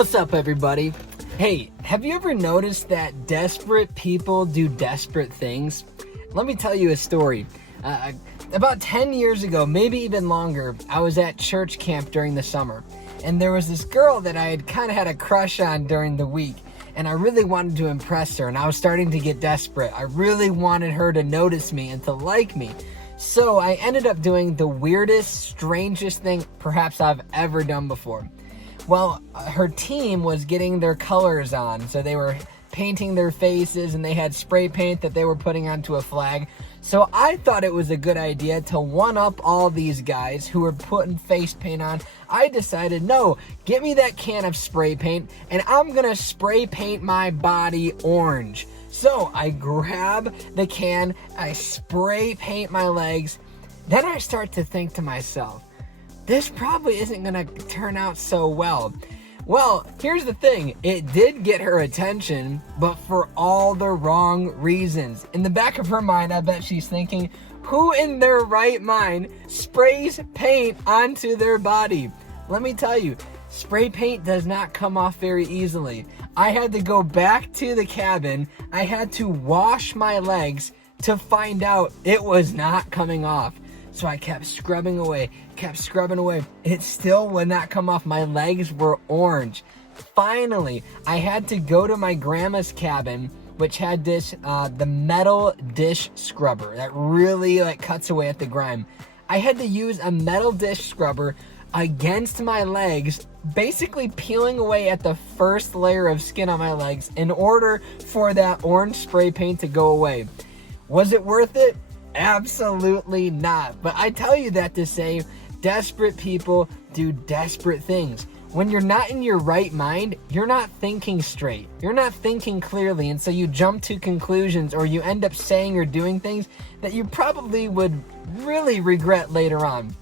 What's up, everybody? Hey, have you ever noticed that desperate people do desperate things? Let me tell you a story. About 10 years ago, maybe even longer, I was at church camp during the summer, and there was this girl that I had kind of had a crush on during the week, and I really wanted to impress her, and I was starting to get desperate. I really wanted her to notice me and to like me. So I ended up doing the weirdest, strangest thing perhaps I've ever done before. Well, her team was getting their colors on, so they were painting their faces and they had spray paint that they were putting onto a flag. So I thought it was a good idea to one-up all these guys who were putting face paint on. I decided, no, get me that can of spray paint and I'm gonna spray paint my body orange. So I grab the can, I spray paint my legs, then I start to think to myself, this probably isn't gonna turn out so well. Well, here's the thing, it did get her attention, but for all the wrong reasons. In the back of her mind, I bet she's thinking, who in their right mind sprays paint onto their body? Let me tell you, spray paint does not come off very easily. I had to go back to the cabin, I had to wash my legs to find out it was not coming off. So I kept scrubbing away. It still would not come off. My legs were orange. Finally, I had to go to my grandma's cabin, which had this, the metal dish scrubber that really cuts away at the grime. I had to use a metal dish scrubber against my legs, basically peeling away at the first layer of skin on my legs in order for that orange spray paint to go away. Was it worth it? Absolutely not. But I tell you that to say, desperate people do desperate things. When you're not in your right mind, you're not thinking straight. You're not thinking clearly, and so you jump to conclusions or you end up saying or doing things that you probably would really regret later on.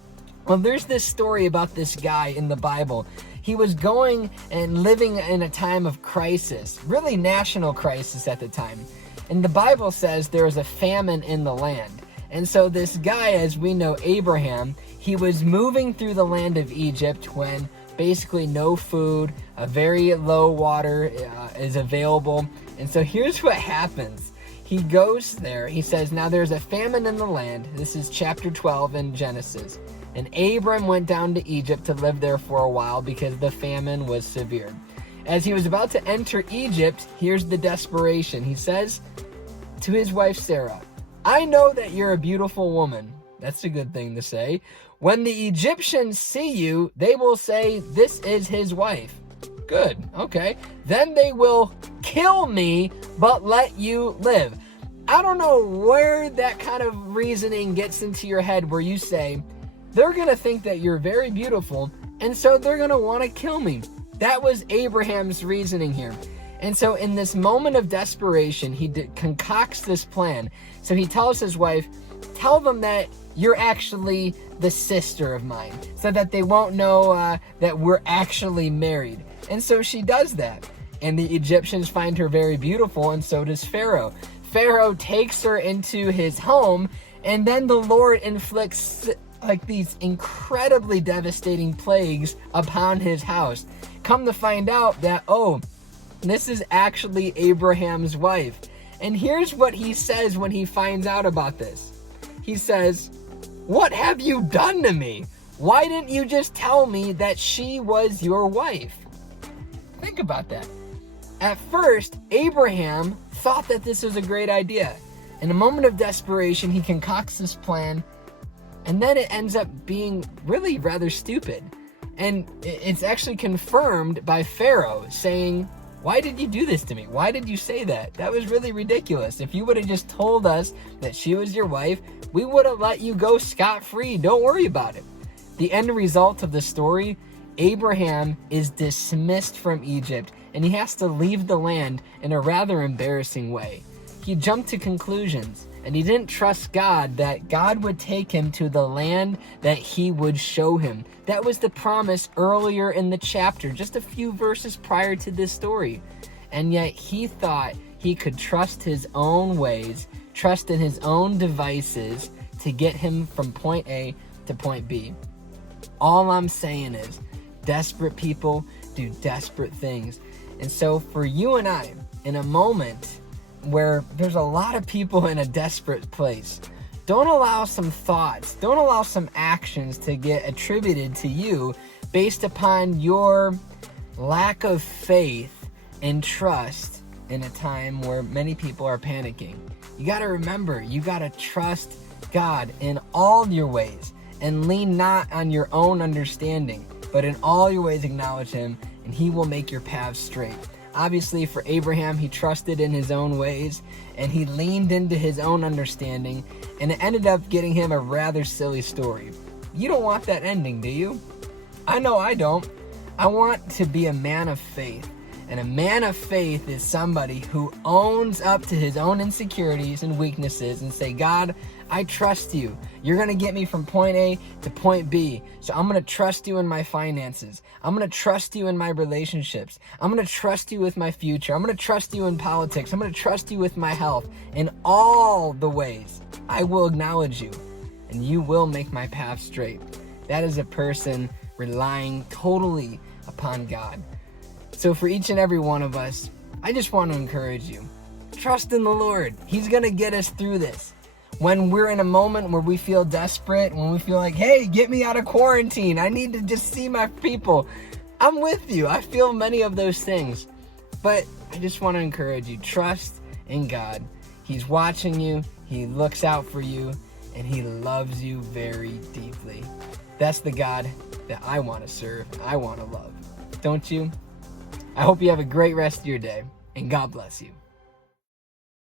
Well, there's this story about this guy in the Bible. He was going and living in a time of crisis, really national crisis at the time. And the Bible says there was a famine in the land. And so this guy, as we know, Abraham, he was moving through the land of Egypt when basically no food, a very low water is available. And so here's what happens. He goes there. He says, now there's a famine in the land. This is chapter 12 in Genesis. And Abram went down to Egypt to live there for a while because the famine was severe. As he was about to enter Egypt, here's the desperation. He says to his wife Sarah, I know that you're a beautiful woman. That's a good thing to say. When the Egyptians see you, they will say, this is his wife. Good, okay. Then they will kill me, but let you live. I don't know where that kind of reasoning gets into your head where you say, they're going to think that you're very beautiful, and so they're going to want to kill me. That was Abraham's reasoning here. And so in this moment of desperation, he concocts this plan. So he tells his wife, tell them that you're actually the sister of mine, so that they won't know that we're actually married. And so she does that. And the Egyptians find her very beautiful, and so does Pharaoh. Pharaoh takes her into his home, and then the Lord inflicts these incredibly devastating plagues upon his house. Come to find out that, this is actually Abraham's wife. And here's what he says when he finds out about this. He says, what have you done to me? Why didn't you just tell me that she was your wife? Think about that. At first, Abraham thought that this was a great idea. In a moment of desperation, he concocts this plan, and then it ends up being really rather stupid. And it's actually confirmed by Pharaoh saying, why did you do this to me? Why did you say that? That was really ridiculous. If you would have just told us that she was your wife, we would have let you go scot-free. Don't worry about it. The end result of the story, Abraham is dismissed from Egypt, and he has to leave the land in a rather embarrassing way. He jumped to conclusions, and he didn't trust God that God would take him to the land that he would show him. That was the promise earlier in the chapter, just a few verses prior to this story. And yet he thought he could trust his own ways, trust in his own devices to get him from point A to point B. All I'm saying is, desperate people do desperate things. And so for you and I, in a moment where there's a lot of people in a desperate place, don't allow some thoughts, don't allow some actions to get attributed to you based upon your lack of faith and trust in a time where many people are panicking. You got to remember, you got to trust God in all your ways and lean not on your own understanding, but in all your ways acknowledge Him, and He will make your paths straight. Obviously, for Abraham, he trusted in his own ways, and he leaned into his own understanding, and it ended up getting him a rather silly story. You don't want that ending, do you? I know I don't. I want to be a man of faith. And a man of faith is somebody who owns up to his own insecurities and weaknesses and say, God, I trust you. You're going to get me from point A to point B. So I'm going to trust you in my finances. I'm going to trust you in my relationships. I'm going to trust you with my future. I'm going to trust you in politics. I'm going to trust you with my health. In all the ways, I will acknowledge you, and you will make my path straight. That is a person relying totally upon God. So for each and every one of us, I just want to encourage you. Trust in the Lord. He's going to get us through this. When we're in a moment where we feel desperate, when we feel like, hey, get me out of quarantine, I need to just see my people, I'm with you. I feel many of those things. But I just want to encourage you. Trust in God. He's watching you. He looks out for you. And He loves you very deeply. That's the God that I want to serve. I want to love. Don't you? I hope you have a great rest of your day, and God bless you.